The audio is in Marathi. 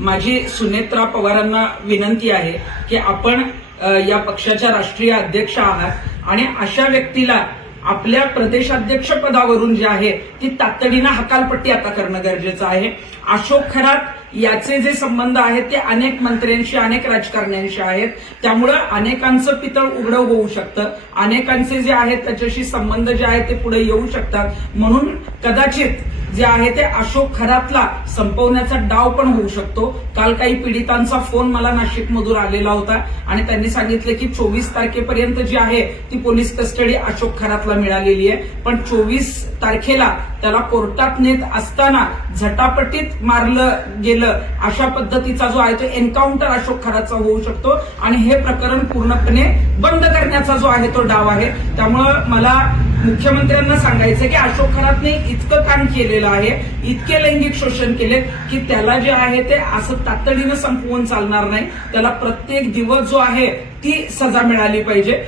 माझी सुनेत्रा पवारांना विनंती आहे की आपण या पक्षाच्या राष्ट्रीय अध्यक्ष आहात आणि अशा व्यक्तीला आपल्या प्रदेशाध्यक्ष पदावरून जे आहे ती तातडीनं हकालपट्टी आता करणं गरजेचं आहे। अशोक खरात याचे जे संबंध आहेत ते अनेक मंत्र्यांशी अनेक राजकारण्यांशी आहेत, त्यामुळे अनेकांचं पितळ उघडं होऊ शकतं, अनेकांचे जे आहेत त्याच्याशी संबंध जे आहेत ते पुढे येऊ शकतात। म्हणून कदाचित जे आहे ते अशोक खरातला संपवण्याचा डाव पण होऊ शकतो। काल काही पीडितांचा फोन मला नाशिकमधून आलेला होता आणि त्यांनी सांगितलं की 24 तारखेपर्यंत जी आहे ती पोलीस कस्टडी अशोक खरातला मिळालेली आहे, पण 24 तारखेला त्याला कोर्टात नेत असताना झटापटीत मारलं गेलं अशा पद्धतीचा जो आहे तो एन्काउंटर अशोक खरातचा होऊ शकतो आणि हे प्रकरण पूर्णपणे बंद करण्याचा जो आहे तो डाव आहे। त्यामुळं मला मुख्यमंत्र्यांना सांगायचं की अशोक खरातने इतकं काम केलेलं आहे, इतके लैंगिक शोषण केले की त्याला जे आहे ते असं तातडीनं संपवून चालणार नाही, त्याला प्रत्येक दिवस जो आहे ती सजा मिळाली पाहिजे।